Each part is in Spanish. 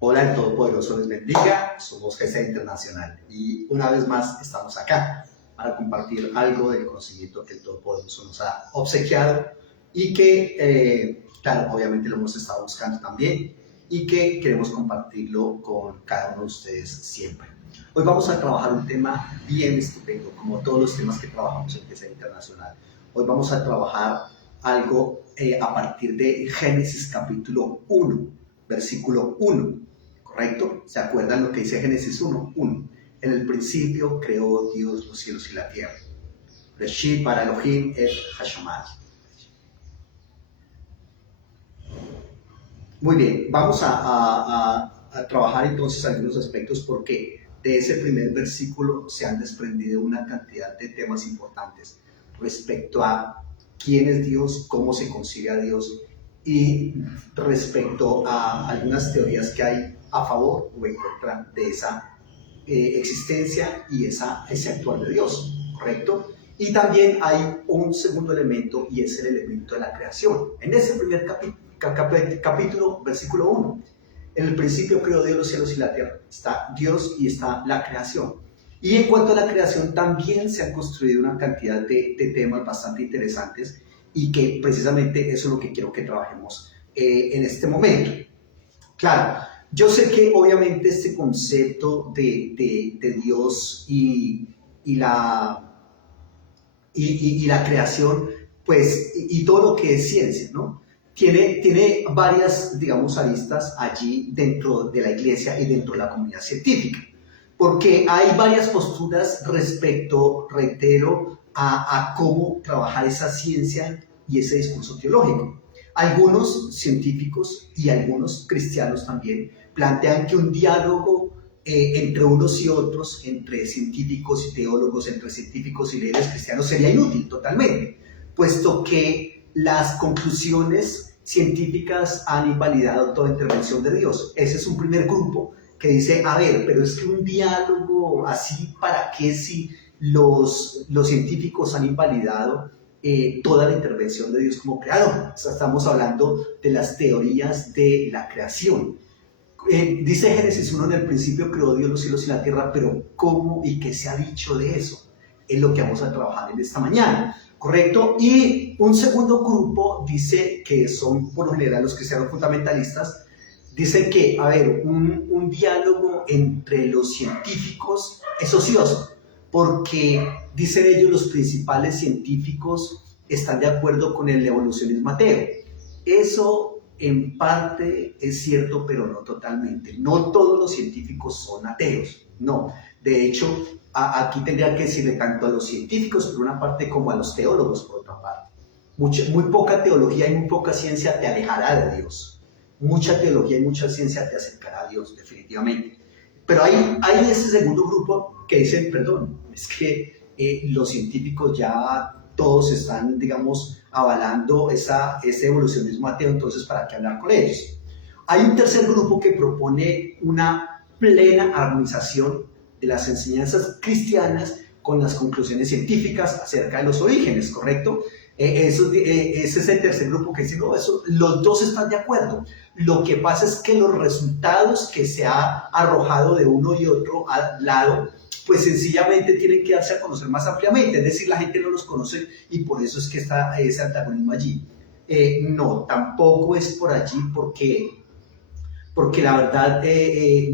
Hola, el Todopoderoso les bendiga. Somos GC Internacional y una vez más estamos acá para compartir algo del conocimiento que el Todopoderoso nos ha obsequiado y que, claro, obviamente lo hemos estado buscando también y que queremos compartirlo con cada uno de ustedes siempre. Hoy vamos a trabajar un tema bien estupendo, como todos los temas que trabajamos en GC Internacional. Hoy vamos a trabajar algo a partir de Génesis capítulo 1, versículo 1. ¿Correcto? ¿Se acuerdan lo que dice Génesis 1:1? En el principio creó Dios los cielos y la tierra. Reshit bara Elohim et hashamayim. Muy bien, vamos a trabajar entonces algunos aspectos porque de ese primer versículo se han desprendido una cantidad de temas importantes respecto a quién es Dios, cómo se concibe a Dios y respecto a algunas teorías que hay a favor o en contra de esa existencia y ese actuar de Dios, ¿correcto? Y también hay un segundo elemento y es el elemento de la creación. En ese primer capítulo, versículo 1, en el principio creó Dios los cielos y la tierra. Está Dios y está la creación. Y en cuanto a la creación, también se han construido una cantidad de temas bastante interesantes y que precisamente eso es lo que quiero que trabajemos en este momento. Claro, yo sé que obviamente este concepto de Dios y la creación, pues, y todo lo que es ciencia, ¿no? Tiene varias, digamos, aristas allí dentro de la iglesia y dentro de la comunidad científica, porque hay varias posturas respecto, reitero, a cómo trabajar esa ciencia y ese discurso teológico. Algunos científicos y algunos cristianos también plantean que un diálogo entre unos y otros, entre científicos y teólogos, entre científicos y líderes cristianos sería inútil totalmente, puesto que las conclusiones científicas han invalidado toda intervención de Dios. Ese es un primer grupo que dice, a ver, pero es que un diálogo así, ¿para qué si los científicos han invalidado toda la intervención de Dios como creador? O sea, estamos hablando de las teorías de la creación. Dice Génesis 1, en el principio creó Dios los cielos y la tierra, pero ¿cómo y qué se ha dicho de eso? Es lo que vamos a trabajar en esta mañana, ¿correcto? Y un segundo grupo dice que son por lo general los cristianos fundamentalistas, dicen que, a ver, un diálogo entre los científicos es ocioso, porque dicen ellos los principales científicos están de acuerdo con el evolucionismo ateo. Eso en parte es cierto, pero no totalmente. No todos los científicos son ateos, no. De hecho, aquí tendría que decirle tanto a los científicos por una parte como a los teólogos por otra parte. Muy poca teología y muy poca ciencia te alejará de Dios. Mucha teología y mucha ciencia te acercará a Dios, definitivamente. Pero hay ese segundo grupo que dicen, perdón, es que los científicos ya todos están, digamos, avalando ese evolucionismo ateo, entonces ¿para qué hablar con ellos? Hay un tercer grupo que propone una plena armonización de las enseñanzas cristianas con las conclusiones científicas acerca de los orígenes, ¿correcto? Ese es el tercer grupo que dice, no, eso, los dos están de acuerdo. Lo que pasa es que los resultados que se ha arrojado de uno y otro lado, pues sencillamente tienen que darse a conocer más ampliamente, es decir, la gente no los conoce y por eso es que está ese antagonismo allí. No, tampoco es por allí porque la verdad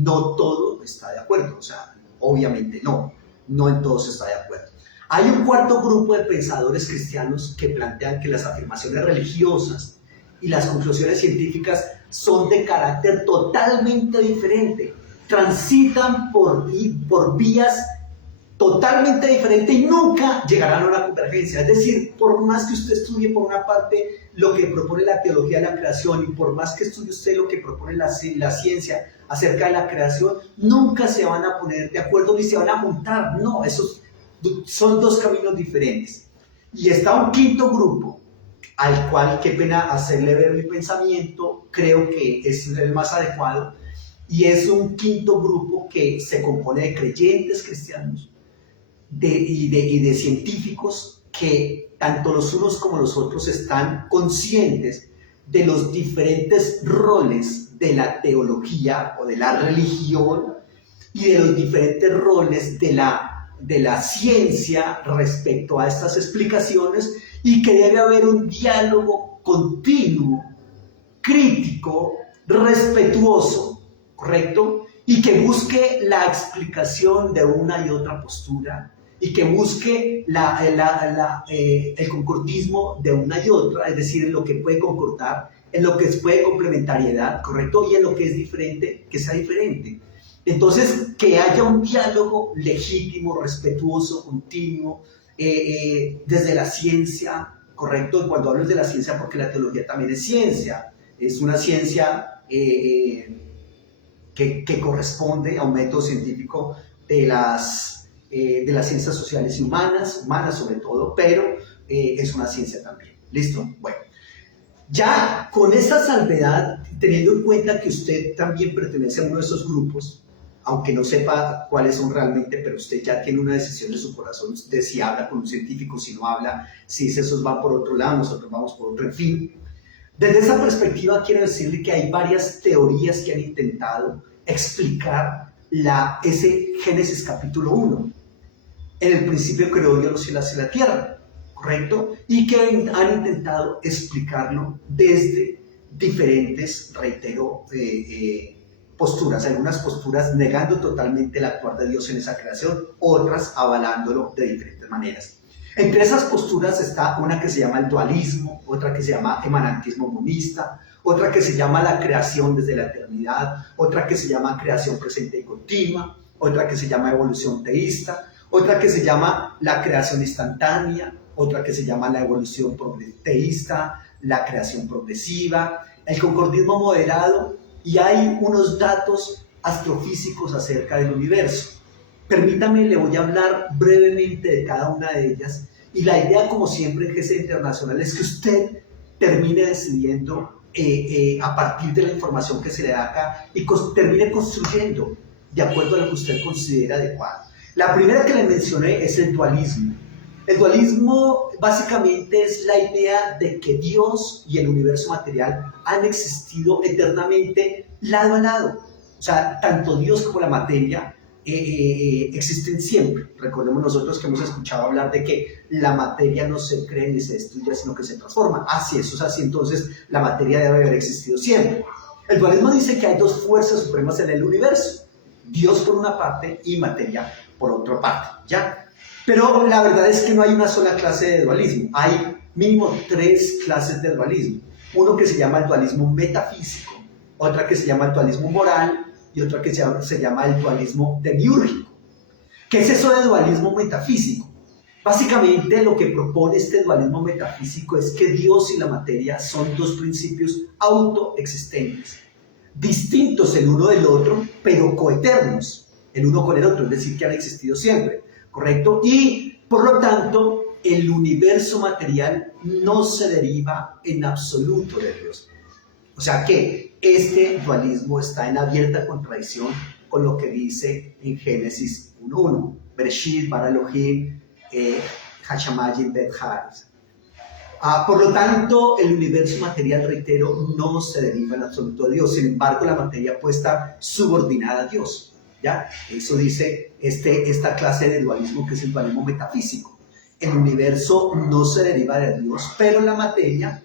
no todo está de acuerdo, o sea, obviamente no en todos está de acuerdo. Hay un cuarto grupo de pensadores cristianos que plantean que las afirmaciones religiosas y las conclusiones científicas son de carácter totalmente diferente, transitan por vías totalmente diferentes y nunca llegarán a una convergencia. Es decir, por más que usted estudie por una parte lo que propone la teología de la creación y por más que estudie usted lo que propone la ciencia acerca de la creación, nunca se van a poner de acuerdo ni se van a juntar. No, esos son dos caminos diferentes. Y está un quinto grupo al cual, qué pena hacerle ver mi pensamiento, creo que es el más adecuado, y es un quinto grupo que se compone de creyentes cristianos y de científicos que tanto los unos como los otros están conscientes de los diferentes roles de la teología o de la religión y de los diferentes roles de la ciencia respecto a estas explicaciones, y que debe haber un diálogo continuo, crítico, respetuoso, ¿correcto? Y que busque la explicación de una y otra postura, y que busque el concordismo de una y otra, es decir, en lo que puede concordar, en lo que puede complementariedad, ¿correcto? Y en lo que es diferente, que sea diferente. Entonces, que haya un diálogo legítimo, respetuoso, continuo, desde la ciencia, ¿correcto? Y cuando hablo de la ciencia, porque la teología también es ciencia, es una ciencia que corresponde a un método científico de las ciencias sociales y humanas sobre todo, pero es una ciencia también. ¿Listo? Bueno, ya con esta salvedad, teniendo en cuenta que usted también pertenece a uno de esos grupos, aunque no sepa cuáles son realmente, pero usted ya tiene una decisión en su corazón de si habla con un científico, si no habla, si esos van por otro lado, nosotros vamos por otro, en fin. Desde esa perspectiva quiero decirle que hay varias teorías que han intentado explicar ese Génesis capítulo 1. En el principio creó Dios los cielos y la tierra, ¿correcto? Y que han intentado explicarlo desde diferentes, reitero, posturas, algunas posturas negando totalmente el actuar de Dios en esa creación, otras avalándolo de diferentes maneras. Entre esas posturas está una que se llama el dualismo, otra que se llama emanantismo monista, otra que se llama la creación desde la eternidad, otra que se llama creación presente y continua, otra que se llama evolución teísta, otra que se llama la creación instantánea, otra que se llama la evolución teísta, la creación progresiva, el concordismo moderado, y hay unos datos astrofísicos acerca del universo. Permítame, le voy a hablar brevemente de cada una de ellas, y la idea, como siempre en GC Internacional, es que usted termine decidiendo a partir de la información que se le da acá, y termine construyendo de acuerdo a lo que usted considera adecuado. La primera que le mencioné es el dualismo. El dualismo básicamente es la idea de que Dios y el universo material han existido eternamente lado a lado. O sea, tanto Dios como la materia existen siempre. Recordemos nosotros que hemos escuchado hablar de que la materia no se crea ni se destruye, sino que se transforma. Si eso es así, entonces la materia debe haber existido siempre. El dualismo dice que hay dos fuerzas supremas en el universo: Dios por una parte y materia por otra parte, ¿ya? Pero la verdad es que no hay una sola clase de dualismo, hay mínimo 3 clases de dualismo. Uno que se llama el dualismo metafísico, otra que se llama el dualismo moral y otra que se llama el dualismo demiúrgico. ¿Qué es eso de dualismo metafísico? Básicamente lo que propone este dualismo metafísico es que Dios y la materia son dos principios autoexistentes, distintos el uno del otro, pero coeternos, el uno con el otro, es decir, que han existido siempre, ¿correcto? Y por lo tanto, el universo material no se deriva en absoluto de Dios. O sea que este dualismo está en abierta contradicción con lo que dice en Génesis 1.1, Bereshit bara Elohim hashamayim bet haaretz. Por lo tanto, el universo material, reitero, no se deriva en absoluto de Dios. Sin embargo, la materia puede estar subordinada a Dios, ¿ya? Eso dice esta clase de dualismo, que es el dualismo metafísico. El universo no se deriva de Dios, pero la materia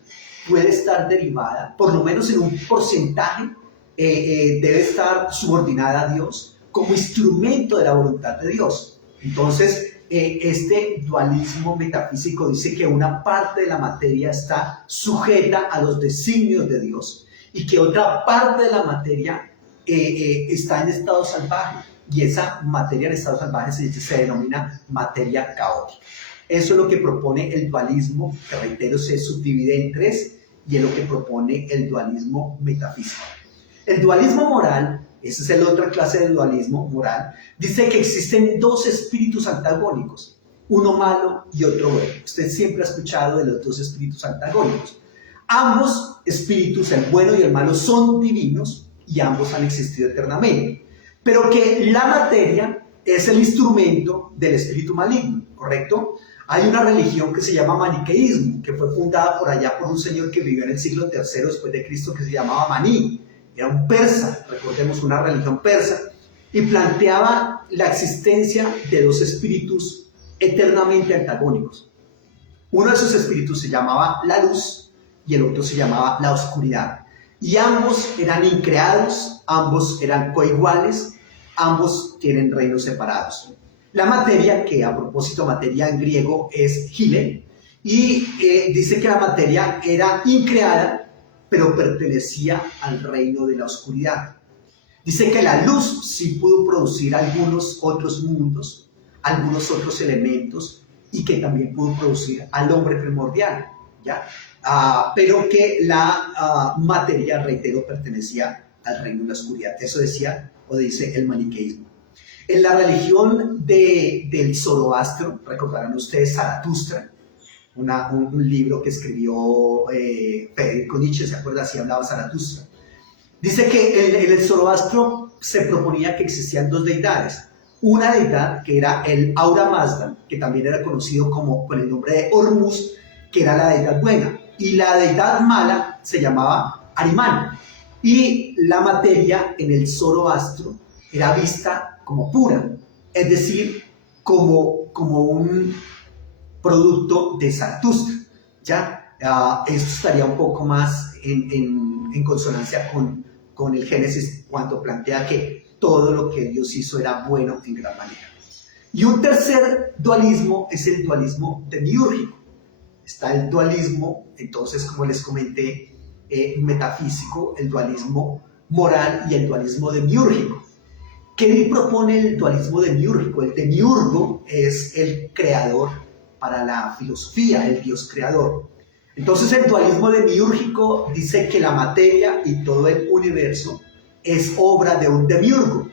puede estar derivada, por lo menos en un porcentaje, debe estar subordinada a Dios como instrumento de la voluntad de Dios. Entonces, este dualismo metafísico dice que una parte de la materia está sujeta a los designios de Dios y que otra parte de la materia está en estado salvaje, y esa materia en estado salvaje se denomina materia caótica. Eso es lo que propone el dualismo, que reitero se subdivide en 3, y es lo que propone el dualismo metafísico. El dualismo moral, esa es la otra clase de dualismo moral, dice que existen 2 espíritus antagónicos, uno malo y otro bueno. Usted siempre ha escuchado de los 2 espíritus antagónicos. Ambos espíritus, el bueno y el malo, son divinos y ambos han existido eternamente, pero que la materia es el instrumento del espíritu maligno, ¿correcto? Hay una religión que se llama maniqueísmo, que fue fundada por allá por un señor que vivió en el siglo III después de Cristo, que se llamaba Maní, era un persa, recordemos una religión persa, y planteaba la existencia de dos espíritus eternamente antagónicos. Uno de esos espíritus se llamaba la luz y el otro se llamaba la oscuridad. Y ambos eran increados, ambos eran coiguales, ambos tienen reinos separados. La materia, que a propósito materia en griego es hile, y dice que la materia era increada, pero pertenecía al reino de la oscuridad. Dice que la luz sí pudo producir algunos otros mundos, algunos otros elementos, y que también pudo producir al hombre primordial, ¿ya? Pero que la materia, reitero, pertenecía al reino de la oscuridad. Eso decía o dice el maniqueísmo. En la religión del Zoroastro, recordarán ustedes Zaratustra, un libro que escribió Federico Nietzsche, ¿se acuerda? Así hablaba Zaratustra. Dice que en el Zoroastro se proponía que existían dos deidades. Una deidad que era el Ahura Mazda, que también era conocido con el nombre de Hormuz, que era la deidad buena, y la deidad mala se llamaba Ahriman. Y la materia en el Zoroastro era vista como pura, es decir, como un producto de Zaratustra, ¿ya? Esto estaría un poco más en consonancia con el Génesis, cuando plantea que todo lo que Dios hizo era bueno en gran manera. Y un tercer dualismo es el dualismo demiúrgico. Está el dualismo, entonces, como les comenté, metafísico, el dualismo moral y el dualismo demiúrgico. ¿Qué propone el dualismo demiúrgico? El demiurgo es el creador para la filosofía, el Dios creador. Entonces el dualismo demiúrgico dice que la materia y todo el universo es obra de un demiurgo.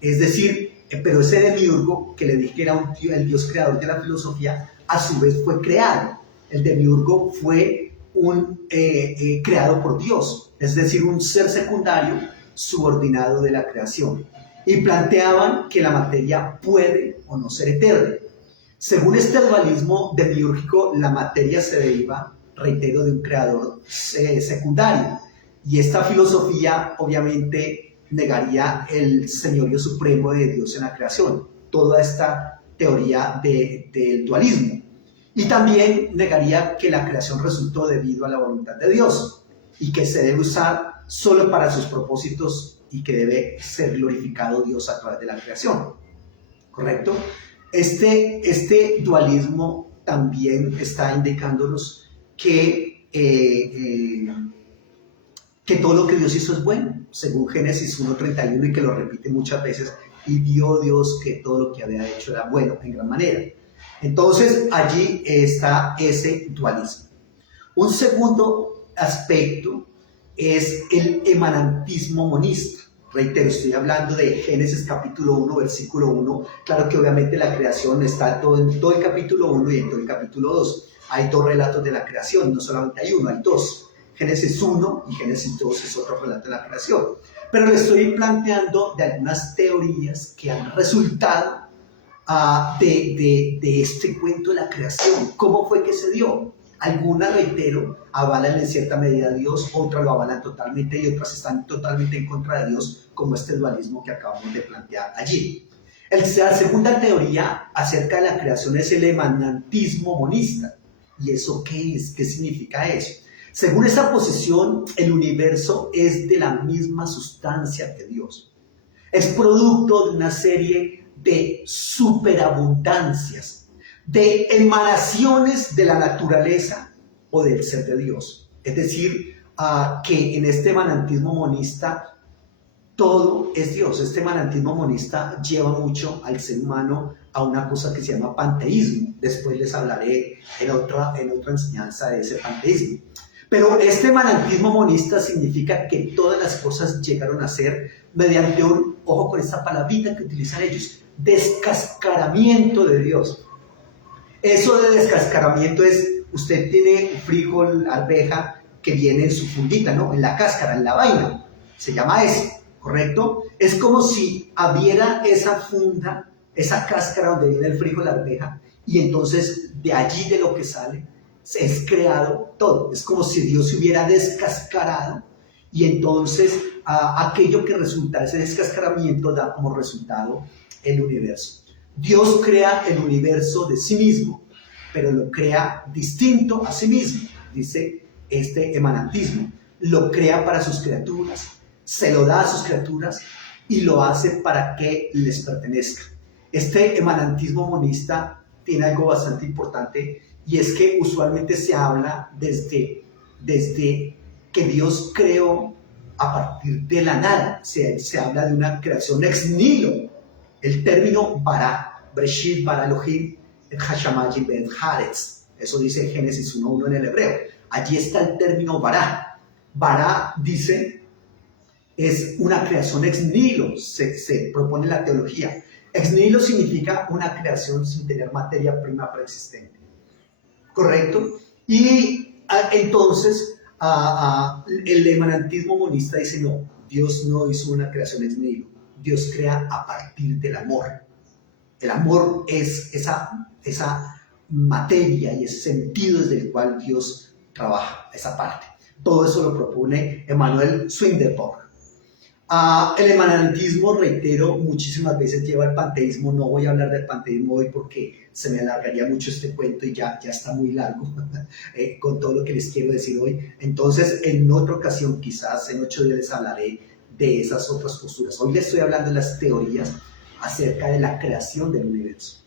Es decir, pero ese demiurgo, que le dije que era el Dios creador de la filosofía, a su vez fue creado. El demiurgo fue creado por Dios, es decir, un ser secundario subordinado de la creación. Y planteaban que la materia puede o no ser eterna. Según este dualismo demiúrgico, la materia se deriva, reitero, de un creador secundario. Y esta filosofía, obviamente, negaría el señorío supremo de Dios en la creación. Toda esta teoría del dualismo. Y también negaría que la creación resultó debido a la voluntad de Dios y que se debe usar solo para sus propósitos y que debe ser glorificado Dios a través de la creación. ¿Correcto? Este dualismo también está indicándonos que todo lo que Dios hizo es bueno, según Génesis 1:31, y que lo repite muchas veces, y vio Dios que todo lo que había hecho era bueno en gran manera. Entonces allí está ese dualismo. Un segundo aspecto es el emanantismo monista. Reitero, estoy hablando de Génesis capítulo 1, versículo 1. Claro que obviamente la creación está en todo el capítulo 1 y en todo el capítulo 2. Hay dos relatos de la creación, no solamente hay uno, hay dos. Génesis 1 y Génesis 2 es otro relato de la creación. Pero le estoy planteando de algunas teorías que han resultado de este cuento de la creación. ¿Cómo fue que se dio? Algunas, reitero, avalan en cierta medida a Dios, otras lo avalan totalmente y otras están totalmente en contra de Dios, como este dualismo que acabamos de plantear allí. La segunda teoría acerca de la creación es el emanantismo monista. ¿Y eso qué es? ¿Qué significa eso? Según esa posición, el universo es de la misma sustancia que Dios. Es producto de una serie de superabundancias, de emanaciones de la naturaleza o del ser de Dios. Es decir, que en este emanantismo monista todo es Dios. Este emanantismo monista lleva mucho al ser humano a una cosa que se llama panteísmo. Después les hablaré en otra enseñanza de ese panteísmo. Pero este emanantismo monista significa que todas las cosas llegaron a ser mediante un, ojo con esta palabrita que utilizan ellos, descascaramiento de Dios. Eso de descascaramiento es, usted tiene frijol, arveja, que viene en su fundita, ¿no? En la cáscara, en la vaina. Se llama eso, ¿correcto? Es como si hubiera esa funda, esa cáscara donde viene el frijol, la arveja, y entonces de allí de lo que sale, es creado todo. Es como si Dios se hubiera descascarado y entonces aquello que resulta, ese descascaramiento da como resultado el universo. Dios crea el universo de sí mismo, pero lo crea distinto a sí mismo, dice este emanantismo. Lo crea para sus criaturas, se lo da a sus criaturas y lo hace para que les pertenezca. Este emanantismo monista tiene algo bastante importante, y es que usualmente se habla desde que Dios creó a partir de la nada. Se habla de una creación ex nihilo. El término bara, Breshit bara Elohim et Hashamayim ben Haaretz. Eso dice Génesis 1:1 en el hebreo. Allí está el término bara. Bara, dice, es una creación ex nihilo, se propone la teología. Ex nihilo significa una creación sin tener materia prima preexistente. ¿Correcto? Y entonces el emanantismo monista dice, no, Dios no hizo una creación ex nihilo. Dios crea a partir del amor. El amor es esa materia y ese sentido desde el cual Dios trabaja, esa parte. Todo eso lo propone Emanuel Swedenborg. El emanantismo, reitero, muchísimas veces lleva al panteísmo. No voy a hablar del panteísmo hoy porque se me alargaría mucho este cuento y ya está muy largo con todo lo que les quiero decir hoy. Entonces, en otra ocasión, quizás en 8 días les hablaré de esas otras posturas. Hoy les estoy hablando de las teorías acerca de la creación del universo.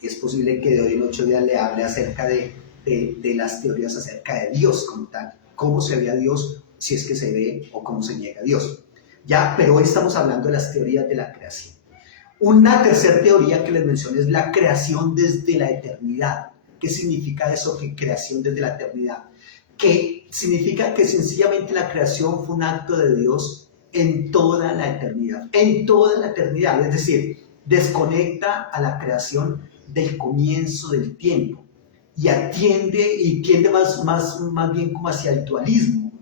Es posible que de hoy en 8 días le hable acerca de las teorías acerca de Dios como tal. Cómo se ve a Dios, si es que se ve, o cómo se niega a Dios. Ya, pero hoy estamos hablando de las teorías de la creación. Una tercera teoría que les mencioné es la creación desde la eternidad. ¿Qué significa eso, que creación desde la eternidad? Que significa que sencillamente la creación fue un acto de Dios en toda la eternidad. En toda la eternidad, es decir, desconecta a la creación del comienzo del tiempo y tiende más bien como hacia el dualismo.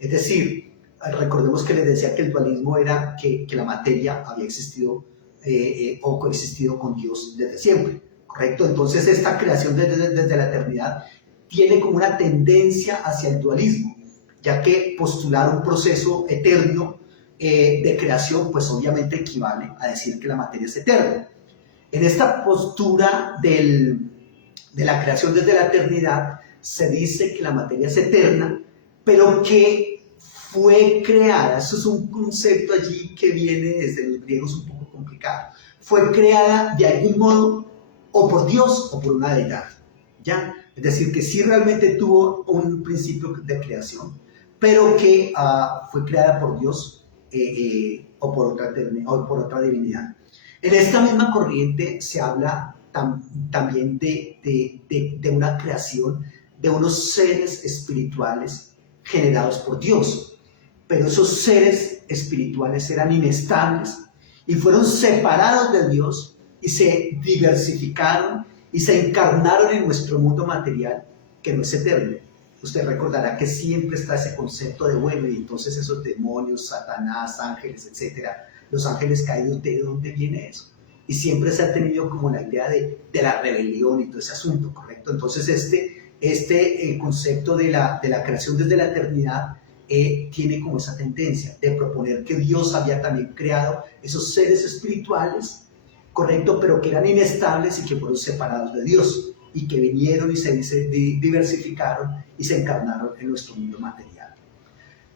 Es decir, recordemos que les decía que el dualismo era que la materia había existido o coexistido con Dios desde siempre, ¿correcto? Entonces esta creación desde la eternidad tiene como una tendencia hacia el dualismo, ya que postular un proceso eterno de creación, pues obviamente equivale a decir que la materia es eterna. En esta postura de la creación desde la eternidad, se dice que la materia es eterna, pero que fue creada. Eso es un concepto allí que viene desde los griegos un poco complicado. Fue creada de algún modo o por Dios o por una deidad, ¿ya? Es decir, que sí realmente tuvo un principio de creación, pero que fue creada por Dios o por otra divinidad. En esta misma corriente se habla también de una creación de unos seres espirituales generados por Dios. Pero esos seres espirituales eran inestables y fueron separados de Dios y se diversificaron y se encarnaron en nuestro mundo material, que no es eterno. Usted recordará que siempre está ese concepto de bueno, y entonces esos demonios, Satanás, ángeles, etcétera, los ángeles caídos, ¿de dónde viene eso? Y siempre se ha tenido como la idea de la rebelión y todo ese asunto, ¿correcto? Entonces este concepto de la creación desde la eternidad tiene como esa tendencia de proponer que Dios había también creado esos seres espirituales, correcto, pero que eran inestables y que fueron separados de Dios y que vinieron y se diversificaron y se encarnaron en nuestro mundo material.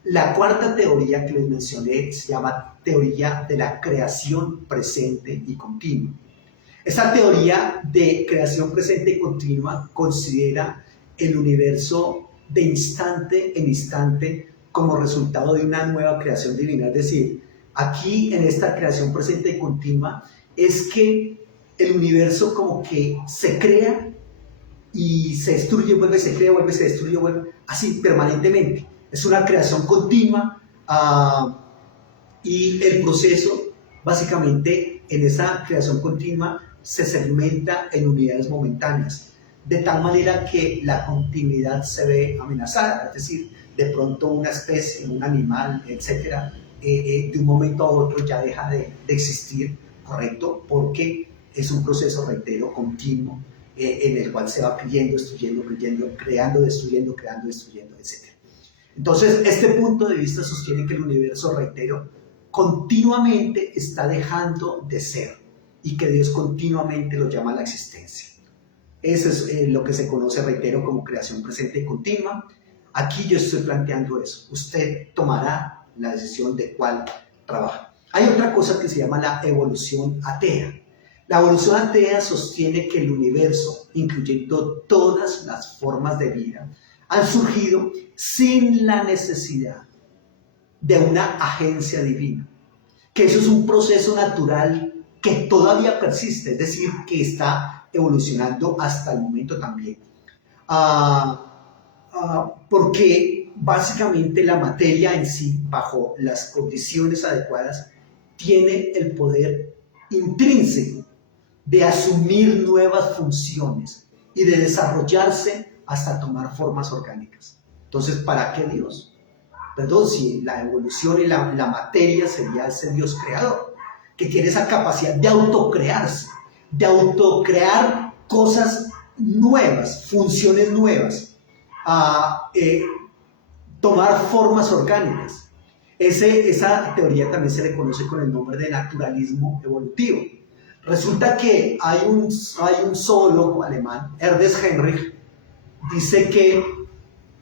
La cuarta teoría que les mencioné se llama teoría de la creación presente y continua. Esa teoría de creación presente y continua considera el universo de instante en instante como resultado de una nueva creación divina. Es decir, aquí en esta creación presente y continua es que el universo como que se crea y se destruye, vuelve, se crea, vuelve, se destruye, vuelve, así permanentemente. Es una creación continua y el proceso básicamente en esa creación continua se segmenta en unidades momentáneas, de tal manera que la continuidad se ve amenazada. Es decir, de pronto una especie, un animal, etcétera, de un momento a otro ya deja de existir, ¿correcto? Porque es un proceso, reitero, continuo, en el cual se va creyendo, destruyendo, creyendo, creando, destruyendo, creando, destruyendo, etcétera. Entonces, este punto de vista sostiene que el universo, reitero, continuamente está dejando de ser y que Dios continuamente lo llama a la existencia. Eso es lo que se conoce, reitero, como creación presente y continua. Aquí yo estoy planteando eso. Usted tomará la decisión de cuál trabaja. Hay otra cosa que se llama la evolución atea. La evolución atea sostiene que el universo, incluyendo todas las formas de vida, han surgido sin la necesidad de una agencia divina. Que eso es un proceso natural que todavía persiste, es decir, que está evolucionando hasta el momento también. Porque básicamente la materia en sí, bajo las condiciones adecuadas, tiene el poder intrínseco de asumir nuevas funciones y de desarrollarse hasta tomar formas orgánicas. Entonces, ¿para qué Dios? Perdón, si la evolución y la materia sería ese Dios creador, que tiene esa capacidad de autocrearse, de autocrear cosas nuevas, funciones nuevas, tomar formas orgánicas. Esa teoría también se le conoce con el nombre de naturalismo evolutivo. Resulta que hay un zoólogo alemán, Ernst Heinrich, dice que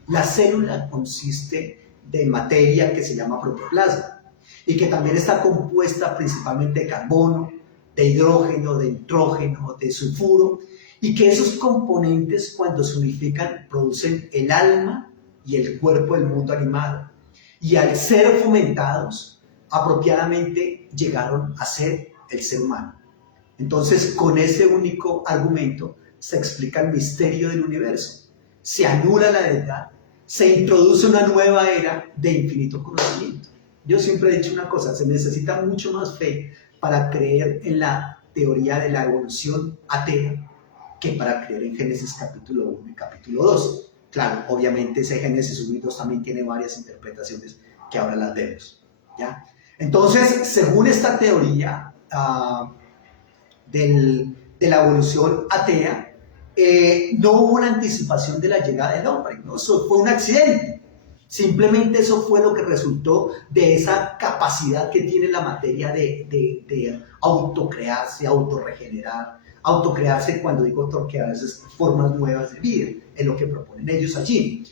la célula consiste de materia que se llama protoplasma y que también está compuesta principalmente de carbono, de hidrógeno, de nitrógeno, de sulfuro, y que esos componentes, cuando se unifican, producen el alma y el cuerpo del mundo animado. Y al ser fomentados, apropiadamente llegaron a ser el ser humano. Entonces, con ese único argumento se explica el misterio del universo. Se anula la deidad, se introduce una nueva era de infinito conocimiento. Yo siempre he dicho una cosa, se necesita mucho más fe para creer en la teoría de la evolución atea que para creer en Génesis capítulo 1 y capítulo 2. Claro, obviamente ese Génesis 1 y 2 también tiene varias interpretaciones que ahora las vemos, ¿ya? Entonces, según esta teoría de la evolución atea, no hubo una anticipación de la llegada del hombre, ¿no? Eso fue un accidente. Simplemente eso fue lo que resultó de esa capacidad que tiene la materia de autocrearse, autorregenerar, autocrearse, cuando digo autocrear, es formas nuevas de vida, es lo que proponen ellos allí.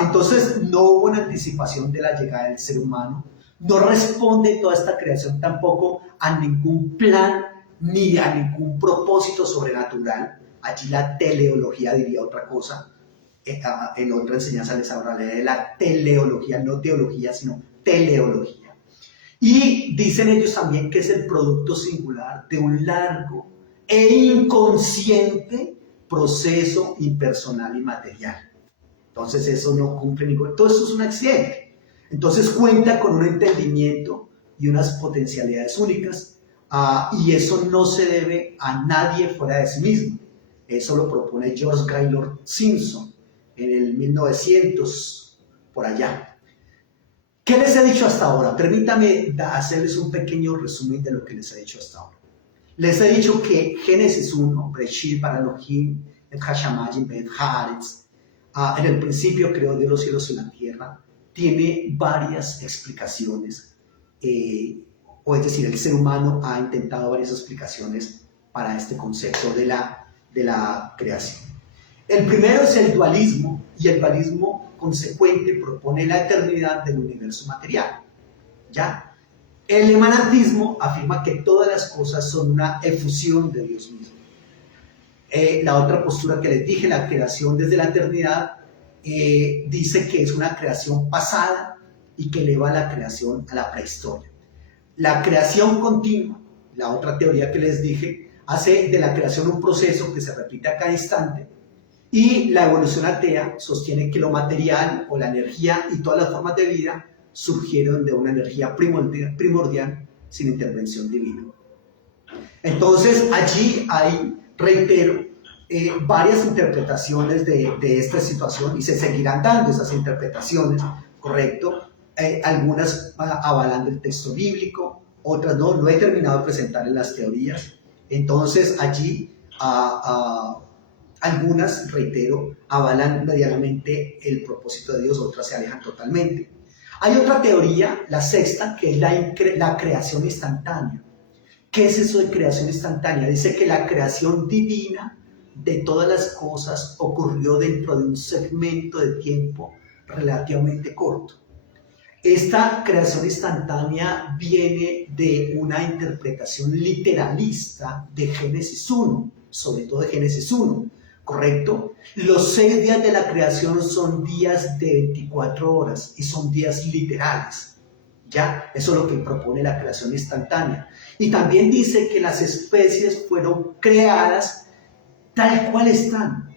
Entonces no hubo una anticipación de la llegada del ser humano, no responde toda esta creación tampoco a ningún plan ni a ningún propósito sobrenatural. Allí la teleología diría otra cosa. En otra enseñanza les hablaré de la teleología, no teología, sino teleología. Y dicen ellos también que es el producto singular de un largo e inconsciente proceso impersonal y material. Entonces eso no cumple ningún... Todo eso es un accidente. Entonces cuenta con un entendimiento y unas potencialidades únicas, y eso no se debe a nadie fuera de sí mismo. Eso lo propone George Gaylord Simpson en el 1900, por allá. ¿Qué les he dicho hasta ahora? Permítame hacerles un pequeño resumen de lo que les he dicho hasta ahora. Les he dicho que Génesis 1, Breshit bara Elohim et hashamayim ve'et haaretz, en el principio creó Dios los cielos y la tierra, tiene varias explicaciones, o es decir, el ser humano ha intentado varias explicaciones para este concepto de la creación. El primero es el dualismo, y el dualismo consecuente propone la eternidad del universo material, ¿ya? El emanantismo afirma que todas las cosas son una efusión de Dios mismo. La otra postura que les dije, la creación desde la eternidad, dice que es una creación pasada y que eleva la creación a la prehistoria. La creación continua, la otra teoría que les dije, hace de la creación un proceso que se repite a cada instante, y la evolución atea sostiene que lo material o la energía y todas las formas de vida surgieron de una energía primordial sin intervención divina. Entonces allí hay, reitero, varias interpretaciones de esta situación, y se seguirán dando esas interpretaciones, ¿correcto? Algunas avalando el texto bíblico, otras no, lo he terminado de presentar en las teorías. Entonces allí Algunas, reitero, avalan medianamente el propósito de Dios, otras se alejan totalmente. Hay otra teoría, la sexta, que es la creación instantánea. ¿Qué es eso de creación instantánea? Dice que la creación divina de todas las cosas ocurrió dentro de un segmento de tiempo relativamente corto. Esta creación instantánea viene de una interpretación literalista de Génesis 1, sobre todo de Génesis 1, ¿correcto? Los 6 días de la creación son días de 24 horas y son días literales, ¿ya? Eso es lo que propone la creación instantánea. Y también dice que las especies fueron creadas tal cual están.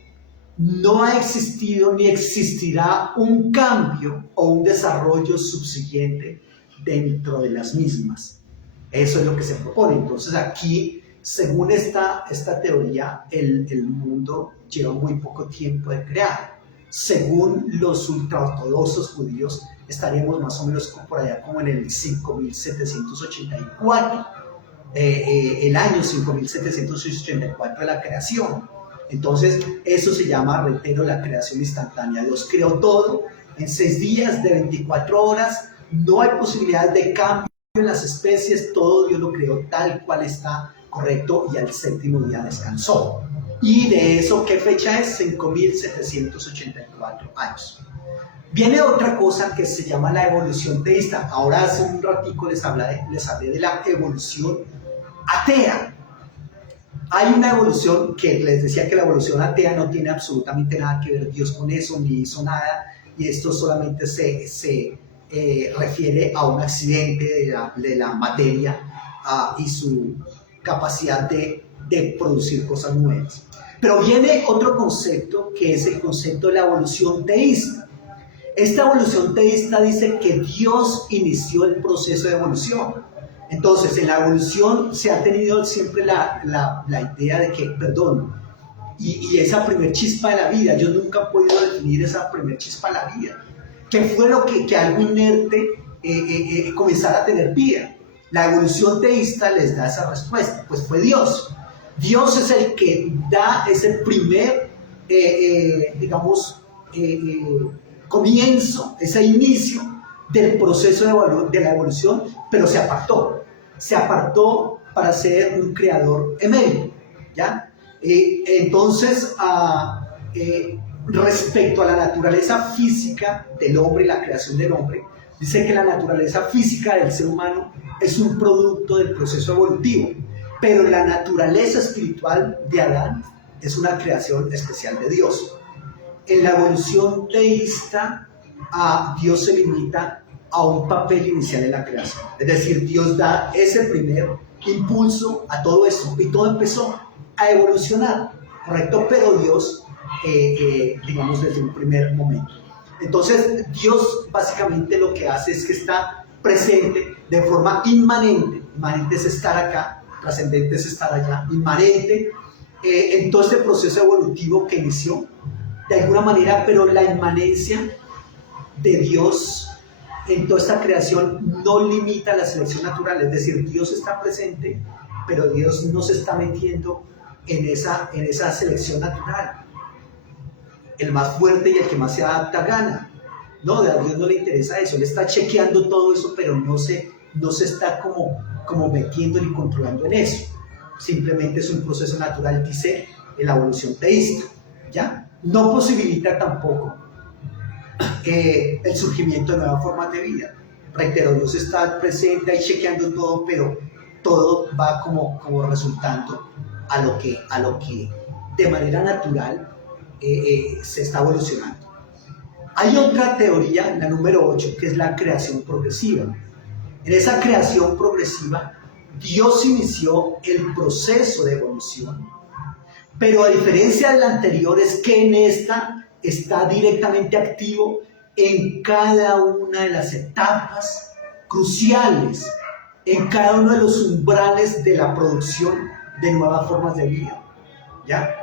No ha existido ni existirá un cambio o un desarrollo subsiguiente dentro de las mismas. Eso es lo que se propone. Entonces aquí, según esta teoría, el mundo lleva muy poco tiempo de crear. Según los ultraortodoxos judíos, estaríamos más o menos por allá como en el 5784, el año 5784 de la creación. Entonces, eso se llama, reitero, la creación instantánea. Dios creó todo en 6 días de 24 horas. No hay posibilidad de cambio en las especies. Todo Dios lo creó tal cual está, correcto, y al 7º día descansó. Y de eso, ¿qué fecha es? 5784 años. Viene otra cosa que se llama la evolución teísta. Ahora hace un ratico les hablé de la evolución atea. Hay una evolución que les decía que la evolución atea no tiene absolutamente nada que ver Dios con eso, ni hizo nada, y esto solamente se refiere a un accidente de la materia y su capacidad de producir cosas nuevas. Pero viene otro concepto que es el concepto de la evolución teísta. Esta evolución teísta dice que Dios inició el proceso de evolución. Entonces, en la evolución se ha tenido siempre la idea de que, perdón, y esa primer chispa de la vida, yo nunca he podido definir esa primer chispa de la vida. ¿Qué fue lo que algo inerte comenzara a tener vida? La evolución teísta les da esa respuesta, pues fue Dios. Dios es el que da ese primer, comienzo, ese inicio del proceso de la evolución, pero se apartó para ser un creador emérito, ¿ya? Entonces, respecto a la naturaleza física del hombre y la creación del hombre, dice que la naturaleza física del ser humano es un producto del proceso evolutivo, pero la naturaleza espiritual de Adán es una creación especial de Dios. En la evolución teísta, Dios se limita a un papel inicial en la creación. Es decir, Dios da ese primer impulso a todo eso y todo empezó a evolucionar, ¿correcto? Pero Dios, desde un primer momento. Entonces, Dios básicamente lo que hace es que está presente de forma inmanente. Inmanente es estar acá, trascendente es estar allá, inmanente en todo este proceso evolutivo que inició de alguna manera, pero la inmanencia de Dios en toda esta creación no limita la selección natural, es decir, Dios está presente, pero Dios no se está metiendo en esa selección natural. El más fuerte y el que más se adapta gana. No, a Dios no le interesa eso, Él está chequeando todo eso, pero no se está como metiendo ni controlando en eso. Simplemente es un proceso natural, dice la evolución teísta, ¿ya? No posibilita tampoco el surgimiento de nuevas formas de vida. Reitero, Dios está presente ahí chequeando todo, pero todo va como resultando a lo que de manera natural se está evolucionando. Hay otra teoría, la número 8, que es la creación progresiva. En esa creación progresiva, Dios inició el proceso de evolución, pero a diferencia de la anterior es que en esta está directamente activo en cada una de las etapas cruciales, en cada uno de los umbrales de la producción de nuevas formas de vida, ¿ya?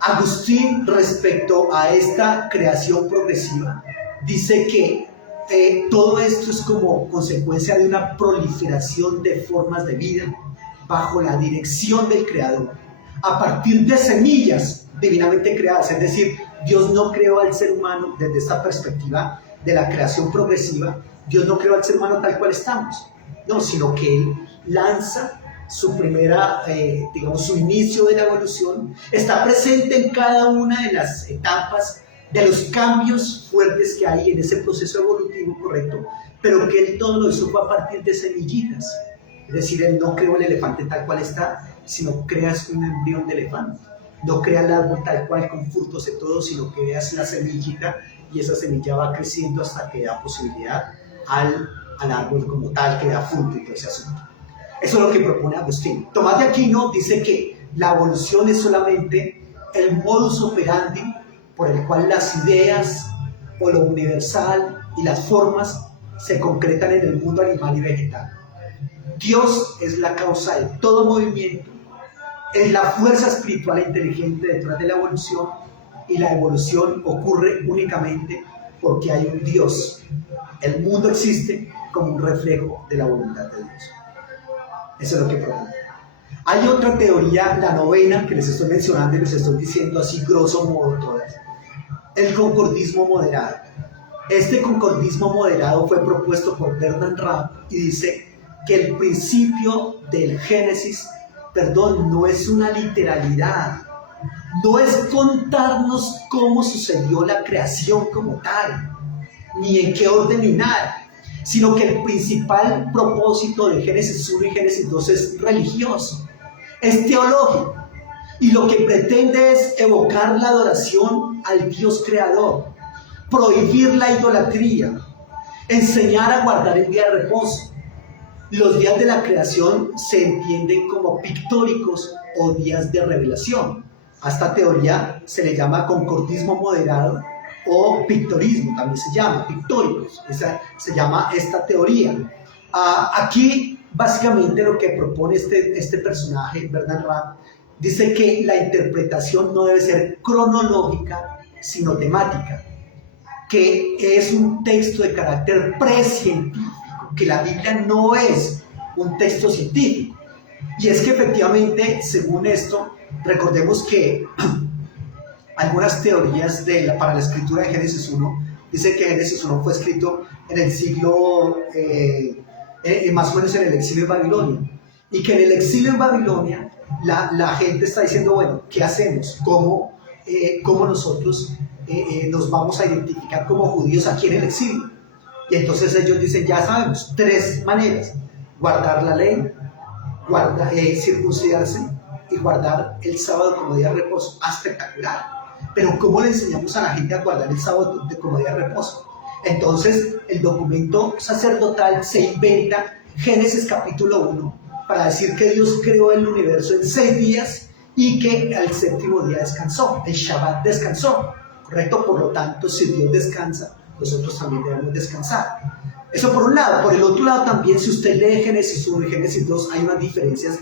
Agustín, respecto a esta creación progresiva, dice que todo esto es como consecuencia de una proliferación de formas de vida bajo la dirección del Creador, a partir de semillas divinamente creadas, es decir, Dios no creó al ser humano desde esta perspectiva de la creación progresiva. Dios no creó al ser humano tal cual estamos, no, sino que Él lanza su primera, digamos, su inicio de la evolución, está presente en cada una de las etapas de los cambios fuertes que hay en ese proceso evolutivo, correcto, pero que Él todo lo hizo fue a partir de semillitas. Es decir, Él no creó el elefante tal cual está, sino creas un embrión de elefante. No crea el árbol tal cual con frutos y todo, sino que creas la semillita y esa semilla va creciendo hasta que da posibilidad al árbol como tal, que da fruto y todo ese asunto. Eso es lo que propone Agustín. Tomás de Aquino dice que la evolución es solamente el modus operandi por el cual las ideas o lo universal y las formas se concretan en el mundo animal y vegetal. Dios es la causa de todo movimiento, es la fuerza espiritual e inteligente detrás de la evolución, y la evolución ocurre únicamente porque hay un Dios. El mundo existe como un reflejo de la voluntad de Dios. Eso es lo que propone. Hay otra teoría, la novena, que les estoy mencionando y les estoy diciendo así grosso modo todas. El concordismo moderado. Este concordismo moderado fue propuesto por Bernard Rapp y dice que el principio del Génesis, no es una literalidad, no es contarnos cómo sucedió la creación como tal, ni en qué orden ni nada, sino que el principal propósito de Génesis 1 y Génesis 2 es religioso, es teológico, y lo que pretende es evocar la adoración al Dios creador, prohibir la idolatría, enseñar a guardar el día de reposo. Los días de la creación se entienden como pictóricos o días de revelación. A esta teoría se le llama concordismo moderado o pictorismo, también se llama pictóricos. Esa se llama esta teoría. Aquí básicamente lo que propone este personaje, Bernard Rapp, dice que la interpretación no debe ser cronológica, sino temática, que es un texto de carácter precientífico, que la Biblia no es un texto científico. Y es que efectivamente, según esto, recordemos que algunas teorías para la escritura de Génesis 1 dicen que Génesis 1 fue escrito en el siglo, más o menos en el exilio en Babilonia, y que en el exilio en Babilonia la gente está diciendo, bueno, ¿qué hacemos? ¿Cómo nosotros nos vamos a identificar como judíos aquí en el exilio? Y entonces ellos dicen, ya sabemos, 3 maneras: guardar la ley, circuncidarse y guardar el sábado como día de reposo. Espectacular. Pero ¿cómo le enseñamos a la gente a guardar el sábado como día de reposo? Entonces el documento sacerdotal se inventa Génesis capítulo 1 para decir que Dios creó el universo en 6 días y que al 7º día descansó. El Shabbat descansó, ¿correcto? Por lo tanto, si Dios descansa, nosotros también debemos descansar. Eso por un lado. Por el otro lado también, si usted lee Génesis 1 y Génesis 2, hay unas diferencias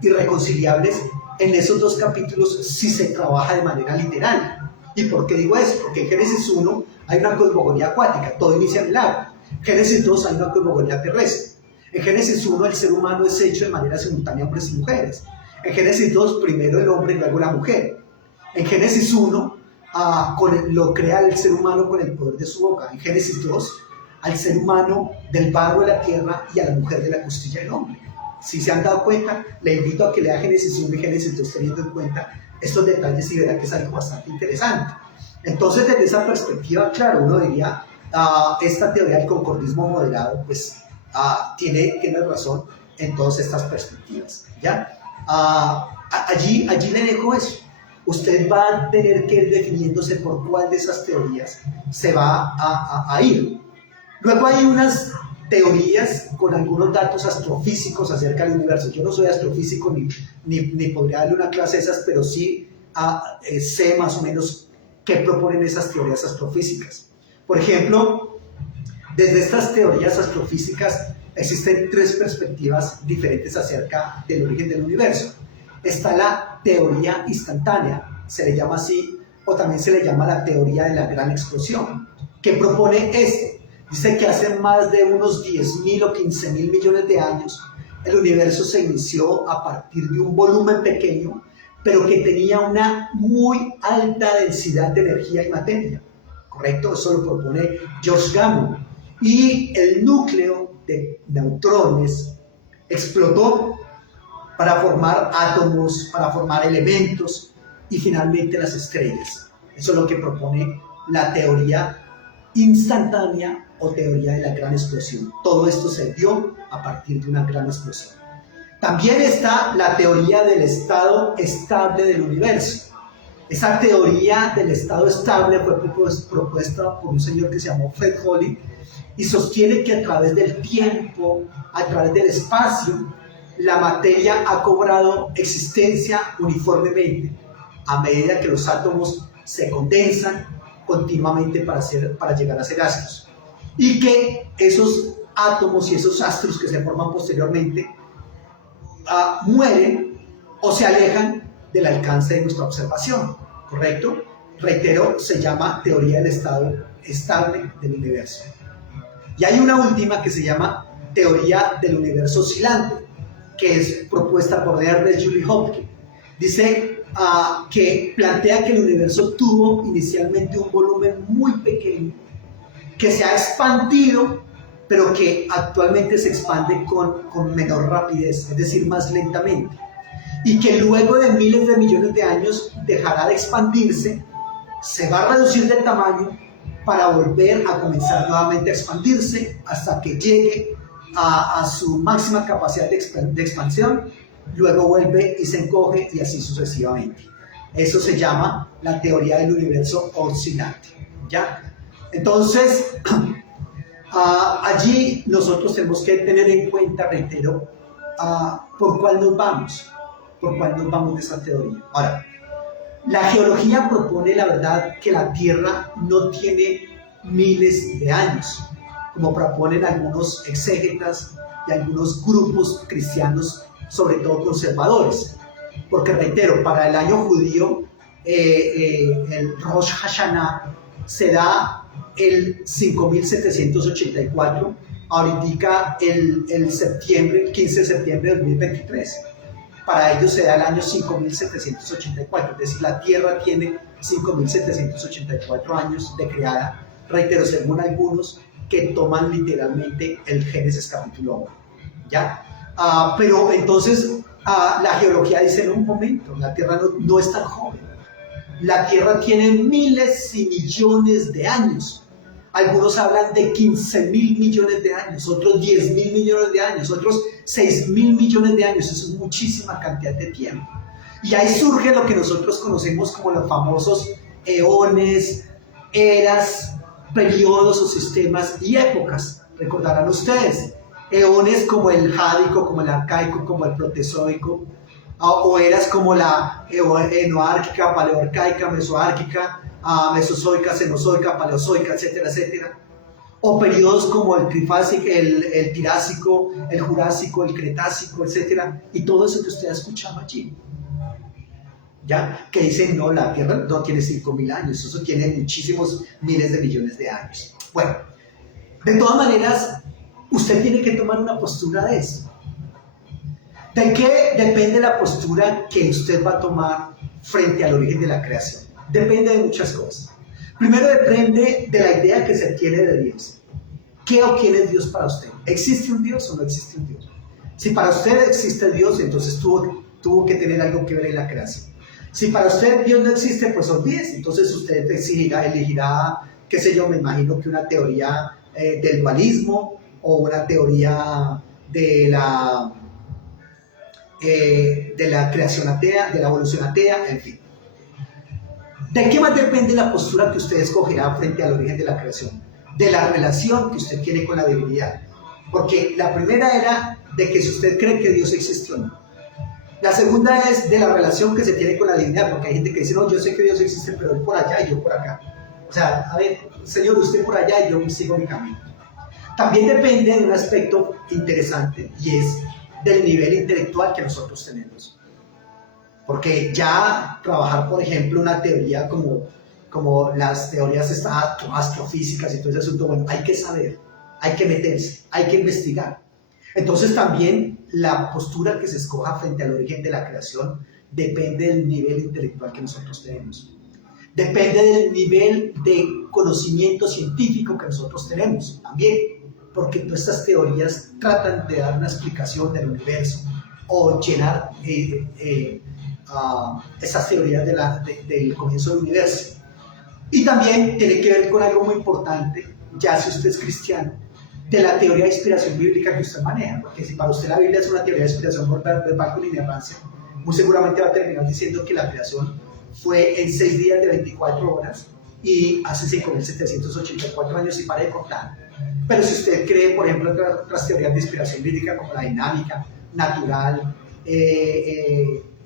irreconciliables en esos 2 capítulos si se trabaja de manera literal. ¿Y por qué digo eso? Porque en Génesis 1 hay una cosmogonía acuática, todo inicia en el agua. En Génesis 2 hay una cosmogonía terrestre. En Génesis 1 el ser humano es hecho de manera simultánea hombres y mujeres. En Génesis 2 primero el hombre y luego la mujer. En Génesis 1 lo crea el ser humano con el poder de su boca. En Génesis 2 al ser humano del barro de la tierra y a la mujer de la costilla del hombre. Si se han dado cuenta, le invito a que lea Génesis 1 y Génesis 2 teniendo en cuenta estos detalles y verá que es algo bastante interesante. Entonces, desde esa perspectiva, claro, uno diría, esta teoría del concordismo moderado, pues tiene razón en todas estas perspectivas, ¿ya? Allí le dejo eso. Usted va a tener que ir definiéndose por cuál de esas teorías se va a ir. Luego hay unas teorías con algunos datos astrofísicos acerca del universo. Yo no soy astrofísico ni podría darle una clase de esas, pero sí sé más o menos qué proponen esas teorías astrofísicas. Por ejemplo, desde estas teorías astrofísicas existen 3 perspectivas diferentes acerca del origen del universo. Está la teoría instantánea, se le llama así, o también se le llama la teoría de la gran explosión, que propone esto. Dice que hace más de unos 10.000 o 15.000 millones de años el universo se inició a partir de un volumen pequeño, pero que tenía una muy alta densidad de energía y materia, ¿correcto? Eso lo propone George Gamow. Y el núcleo de neutrones explotó para formar átomos, para formar elementos y finalmente las estrellas. Eso es lo que propone la teoría instantánea o teoría de la gran explosión. Todo esto se dio a partir de una gran explosión. También está la teoría del estado estable del universo. Esa teoría del estado estable fue propuesta por un señor que se llamó Fred Hoyle y sostiene que a través del tiempo, a través del espacio, la materia ha cobrado existencia uniformemente a medida que los átomos se condensan continuamente para llegar a ser astros. Y que esos átomos y esos astros que se forman posteriormente mueren o se alejan del alcance de nuestra observación, ¿correcto? Reitero, se llama teoría del estado estable del universo. Y hay una última que se llama teoría del universo oscilante, que es propuesta por Ernest Julie Hopkins. Dice que plantea que el universo tuvo inicialmente un volumen muy pequeño, que se ha expandido, pero que actualmente se expande con menor rapidez, es decir, más lentamente, y que luego de miles de millones de años dejará de expandirse, se va a reducir de tamaño para volver a comenzar nuevamente a expandirse hasta que llegue a su máxima capacidad de expansión, luego vuelve y se encoge y así sucesivamente. Eso se llama la teoría del universo oscilante, ¿ya? Entonces, allí nosotros tenemos que tener en cuenta, reitero, por cuál nos vamos de esa teoría. Ahora, la geología propone, la verdad, que la Tierra no tiene miles de años, como proponen algunos exégetas y algunos grupos cristianos, sobre todo conservadores. Porque, reitero, para el año judío, el Rosh Hashanah se da el 5784, ahorita el septiembre, el 15 de septiembre de 2023. Para ellos se da el año 5784, es decir, la Tierra tiene 5784 años de creada, reitero, según algunos que toman literalmente el Génesis capítulo 1, ¿ya? Pero entonces la geología dice, en un momento, la Tierra no es tan joven, la Tierra tiene miles y millones de años. Algunos hablan de 15.000 millones de años, otros 10.000 millones de años, otros 6.000 millones de años. Eso es muchísima cantidad de tiempo. Y ahí surge lo que nosotros conocemos como los famosos eones, eras, periodos o sistemas y épocas. Recordarán ustedes, eones como el jádico, como el arcaico, como el protezoico, o eras como la enoárquica, paleoarcaica, mesoárquica, mesozoica, cenozoica, paleozoica, etcétera, etcétera. O periodos como el Trifásico, el Tirásico, el Jurásico, el Cretácico, etcétera. Y todo eso que usted ha escuchado allí. ¿Ya? Que dicen, no, la Tierra no tiene 5.000 años, eso tiene muchísimos miles de millones de años. Bueno, de todas maneras, usted tiene que tomar una postura de eso. ¿De qué depende la postura que usted va a tomar frente al origen de la creación? Depende de muchas cosas. Primero depende de la idea que se tiene de Dios. ¿Qué o quién es Dios para usted? ¿Existe un Dios o no existe un Dios? Si para usted existe Dios, entonces tuvo que tener algo que ver en la creación. Si para usted Dios no existe, pues olvídese. Entonces usted elegirá, qué sé yo, me imagino que una teoría del dualismo o una teoría de la creación atea, de la evolución atea, en fin. ¿De qué más depende la postura que usted escogerá frente al origen de la creación? De la relación que usted tiene con la divinidad. Porque la primera era de que si usted cree que Dios existe o no. La segunda es de la relación que se tiene con la divinidad, porque hay gente que dice, no, yo sé que Dios existe, pero él por allá y yo por acá. O sea, a ver, Señor, usted por allá y yo sigo mi camino. También depende de un aspecto interesante, y es del nivel intelectual que nosotros tenemos. Porque ya trabajar, por ejemplo, una teoría como las teorías astrofísicas y todo ese asunto, bueno, hay que saber, hay que meterse, hay que investigar. Entonces también la postura que se escoja frente al origen de la creación depende del nivel intelectual que nosotros tenemos. Depende del nivel de conocimiento científico que nosotros tenemos también, porque todas estas teorías tratan de dar una explicación del universo o llenar esas teorías del comienzo del universo. Y también tiene que ver con algo muy importante, ya si usted es cristiano, de la teoría de inspiración bíblica que usted maneja, porque si para usted la Biblia es una teoría de inspiración verbal con inerrancia, muy seguramente va a terminar diciendo que la creación fue en 6 días de 24 horas y hace 5.784 años y para de contar. Pero si usted cree, por ejemplo, en otras teorías de inspiración bíblica como la dinámica, natural,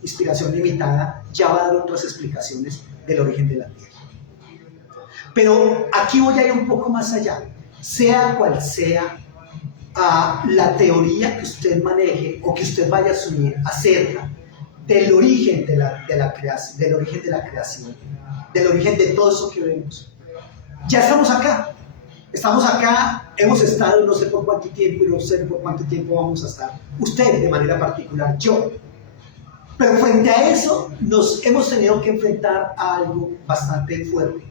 inspiración limitada, ya va a dar otras explicaciones del origen de la Tierra. Pero aquí voy a ir un poco más allá. Sea cual sea la teoría que usted maneje o que usted vaya a asumir acerca del origen de la creación, del origen de la creación, del origen de todo eso que vemos. Ya estamos acá, hemos estado no sé por cuánto tiempo y no sé por cuánto tiempo vamos a estar. Usted de manera particular, yo. Pero frente a eso nos hemos tenido que enfrentar a algo bastante fuerte,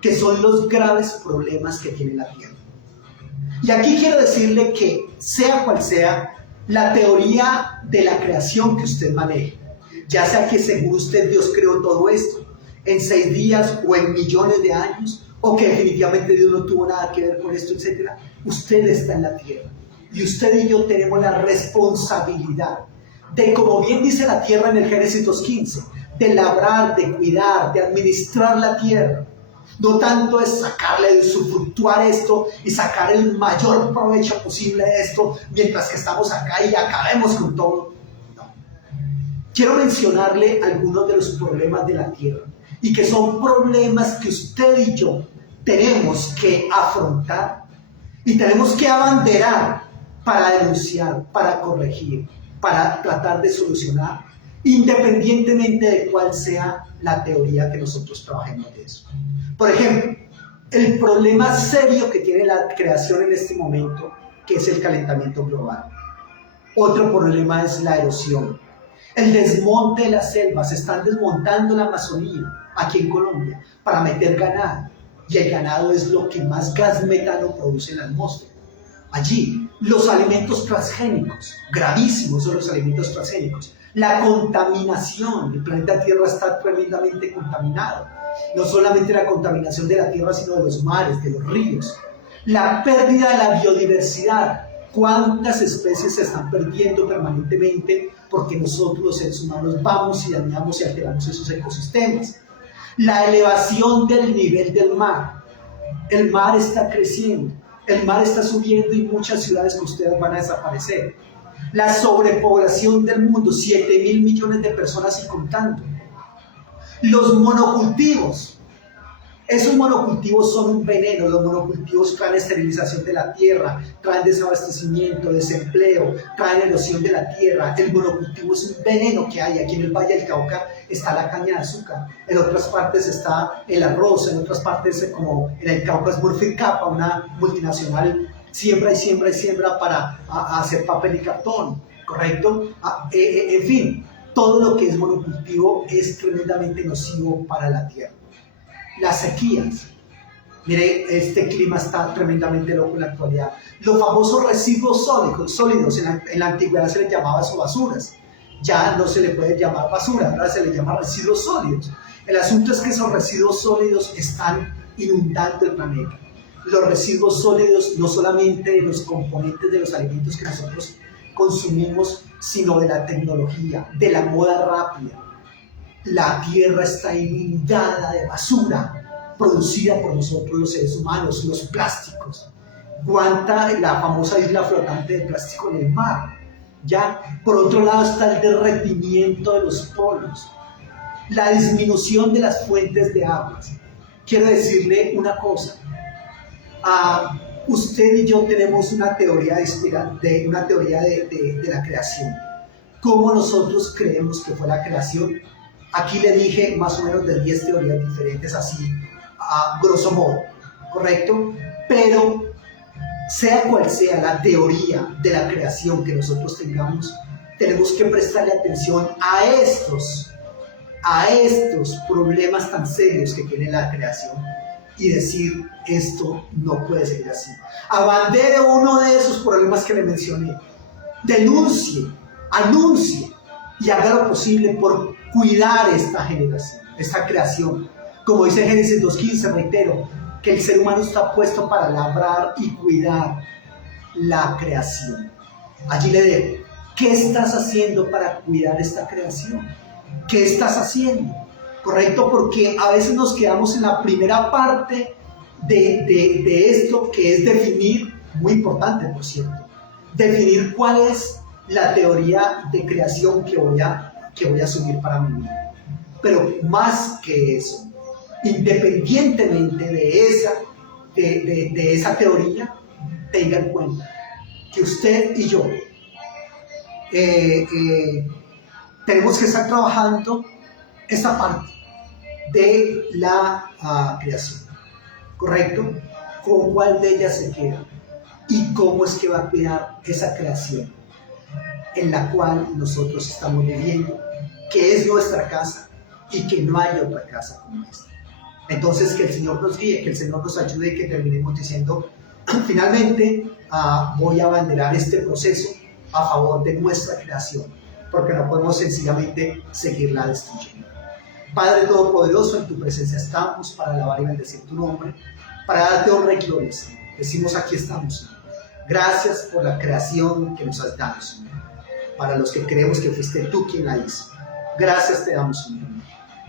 que son los graves problemas que tiene la Tierra. Y aquí quiero decirle que, sea cual sea la teoría de la creación que usted maneje, ya sea que según usted Dios creó todo esto en 6 días o en millones de años, o que definitivamente Dios no tuvo nada que ver con esto, etc., usted está en la Tierra. Y usted y yo tenemos la responsabilidad de, como bien dice la Tierra en el Génesis 2:15, de labrar, de cuidar, de administrar la Tierra. No tanto es sacarle, usufructuar esto y sacar el mayor provecho posible de esto mientras que estamos acá y acabemos con todo. No. Quiero mencionarle algunos de los problemas de la Tierra y que son problemas que usted y yo tenemos que afrontar y tenemos que abanderar para denunciar, para corregir, para tratar de solucionar, independientemente de cuál sea la teoría que nosotros trabajemos de eso. Por ejemplo, el problema serio que tiene la creación en este momento, que es el calentamiento global. Otro problema es la erosión. El desmonte de las selvas, están desmontando la Amazonía, aquí en Colombia, para meter ganado. Y el ganado es lo que más gas metano produce en la atmósfera. Allí, los alimentos transgénicos, gravísimos son los alimentos transgénicos. La contaminación, el planeta Tierra está tremendamente contaminado. No solamente la contaminación de la tierra, sino de los mares, de los ríos. La pérdida de la biodiversidad. ¿Cuántas especies se están perdiendo permanentemente porque nosotros los seres humanos vamos y dañamos y alteramos esos ecosistemas? La elevación del nivel del mar. El mar está creciendo, el mar está subiendo y muchas ciudades costeras van a desaparecer. La sobrepoblación del mundo, 7.000 millones de personas y contando. Los monocultivos. Esos monocultivos son un veneno. Los monocultivos traen esterilización de la tierra, traen desabastecimiento, desempleo, traen erosión de la tierra. El monocultivo es un veneno que hay. Aquí en el Valle del Cauca está la caña de azúcar, en otras partes está el arroz, en otras partes, como en el Cauca es Smurfit Kappa, una multinacional, siembra y siembra y siembra para hacer papel y cartón, ¿correcto? En fin, todo lo que es monocultivo es tremendamente nocivo para la tierra. Las sequías. Mire, este clima está tremendamente loco en la actualidad. Los famosos residuos sólidos en la antigüedad se les llamaba eso basuras. Ya no se le puede llamar basura, ahora se le llama residuos sólidos. El asunto es que esos residuos sólidos están inundando el planeta. Los residuos sólidos, no solamente de los componentes de los alimentos que nosotros consumimos, sino de la tecnología, de la moda rápida. La tierra está inundada de basura producida por nosotros los seres humanos, los plásticos. ¿Cuánta la famosa isla flotante de plástico en el mar? Ya, por otro lado está el derretimiento de los polos, la disminución de las fuentes de aguas. Quiero decirle una cosa, usted y yo tenemos una teoría de la creación. ¿Cómo nosotros creemos que fue la creación? Aquí le dije más o menos de 10 teorías diferentes, así a grosso modo, ¿correcto? Pero sea cual sea la teoría de la creación que nosotros tengamos, tenemos que prestarle atención a estos a estos problemas tan serios que tiene la creación y decir, esto no puede seguir así. Abandere uno de esos problemas que le mencioné. Denuncie, anuncie y haga lo posible por cuidar esta generación, esta creación. Como dice Génesis 2:15, reitero, que el ser humano está puesto para labrar y cuidar la creación. Allí le dejo. ¿Qué estás haciendo para cuidar esta creación? ¿Qué estás haciendo? ¿Correcto? Porque a veces nos quedamos en la primera parte de esto, que es definir, muy importante por cierto, definir cuál es la teoría de creación que voy a asumir para mi vida. Pero más que eso, independientemente de esa teoría, tenga en cuenta que usted y yo tenemos que estar trabajando esta parte de la creación, ¿correcto? ¿Con cuál de ellas se queda? ¿Y cómo es que va a cuidar esa creación en la cual nosotros estamos viviendo, que es nuestra casa y que no hay otra casa como esta? Entonces, que el Señor nos guíe, que el Señor nos ayude y que terminemos diciendo, finalmente voy a abanderar este proceso a favor de nuestra creación, porque no podemos sencillamente seguirla destruyendo. Padre Todopoderoso, en tu presencia estamos para alabar y bendecir tu nombre, para darte honra y gloria, Señor. Decimos, aquí estamos, Señor. Gracias por la creación que nos has dado, Señor. Para los que creemos que fuiste tú quien la hizo, gracias te damos, Señor.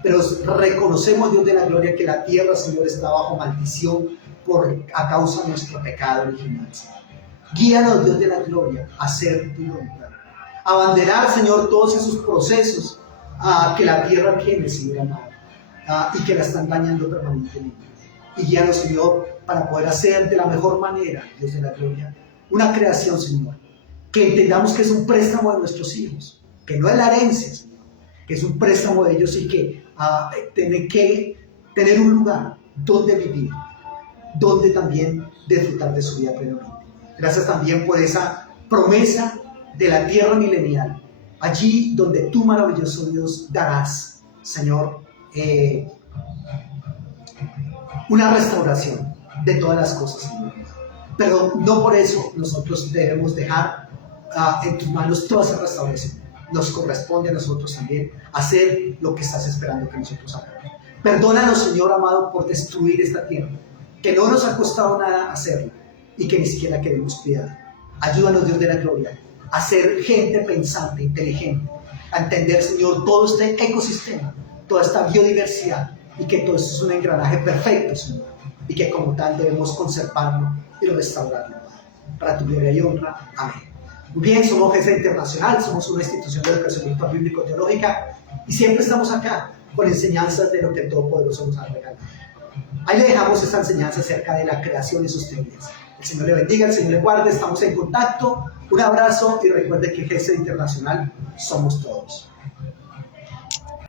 Pero reconocemos, Dios de la gloria, que la tierra, Señor, está bajo maldición a causa de nuestro pecado original, Señor. Guíanos, Dios de la gloria, a hacer tu voluntad. Abanderar, Señor, todos esos procesos que la tierra tiene, Señor amado, y que la están dañando permanentemente. Y guíanos, Señor, para poder hacer de la mejor manera, Dios de la gloria, una creación, Señor, que entendamos que es un préstamo de nuestros hijos, que no es la herencia, Señor, que es un préstamo de ellos y que tiene que tener un lugar donde vivir, donde también disfrutar de su vida plenamente. Gracias también por esa promesa de la tierra milenial, allí donde tú, maravilloso Dios, darás, Señor, una restauración de todas las cosas, Señor. Pero no por eso nosotros debemos dejar en tus manos toda esa restauración. Nos corresponde a nosotros también hacer lo que estás esperando que nosotros hagamos. Perdónanos, Señor amado, por destruir esta tierra, que no nos ha costado nada hacerla y que ni siquiera queremos cuidar. Ayúdanos, Dios de la gloria, a ser gente pensante, inteligente, a entender, Señor, todo este ecosistema, toda esta biodiversidad, y que todo esto es un engranaje perfecto, Señor, y que como tal debemos conservarlo y restaurarlo para tu gloria y honra. Amén. Muy bien, somos GESA Internacional, somos una institución de educación virtual bíblico-teológica y siempre estamos acá con enseñanzas de lo que el Todopoderoso nos ha regalado. Ahí le dejamos esta enseñanza acerca de la creación y sus teorías. El Señor le bendiga, el Señor le guarde, estamos en contacto. Un abrazo y recuerde que GESA Internacional somos todos.